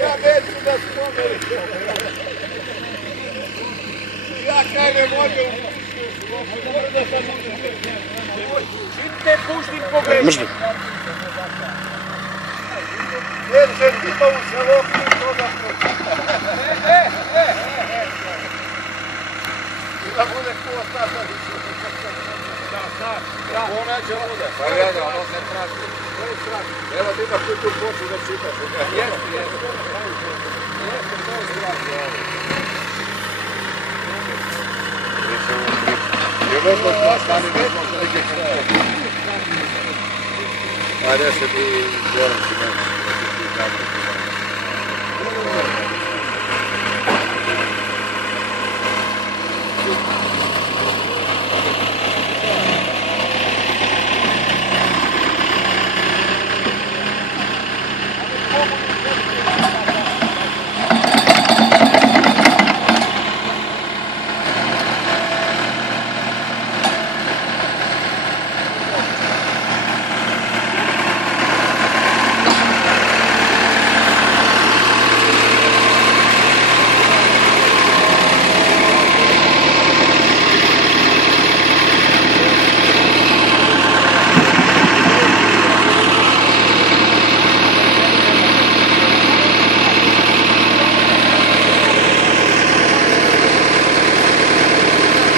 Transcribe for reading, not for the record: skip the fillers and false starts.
Ja neću da spomenem. Ja kažem ovdje u Vučiju, da sam čim te puštim pogrešim. Neće tima u Šaloku toga da bude ko ostata više. Ona će bude. Pa jedan, ono ne traži. Evo ti imaš tu poču da čitaš. Jeste, jeste. Jeste, to je strašno. Je vrlo stani da smo se neke kraje. Ajde se ti Goran Simenić. Thank you.